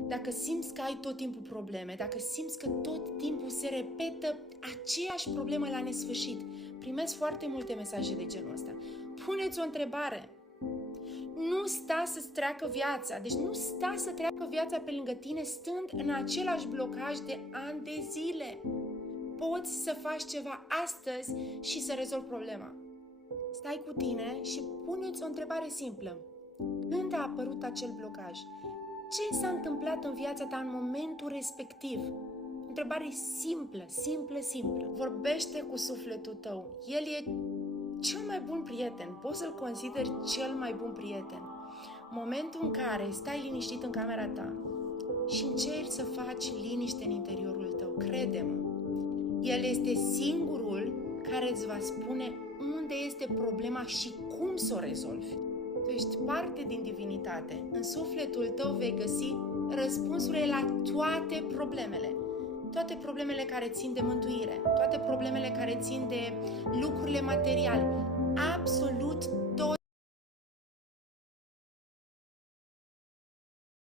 Dacă simți că ai tot timpul probleme, dacă simți că tot timpul se repetă aceeași problemă la nesfârșit, primesc foarte multe mesaje de genul ăsta. Puneți o întrebare. Nu sta să-ți treacă viața, deci nu sta să treacă viața pe lângă tine stând în același blocaj de ani de zile. Poți să faci ceva astăzi și să rezolvi problema. Stai cu tine și pune-ți o întrebare simplă. Când a apărut acel blocaj? Ce s-a întâmplat în viața ta în momentul respectiv? Întrebare simplă. Vorbește cu sufletul tău. El e cel mai bun prieten. Poți să-l consideri cel mai bun prieten. Momentul în care stai liniștit în camera ta și încerci să faci liniște în interiorul tău, crede-mă, el este singurul care îți va spune unde este problema și cum să o rezolvi. Tu ești parte din divinitate. În sufletul tău vei găsi răspunsurile la toate problemele. Toate problemele care țin de mântuire, toate problemele care țin de lucrurile materiale, absolut tot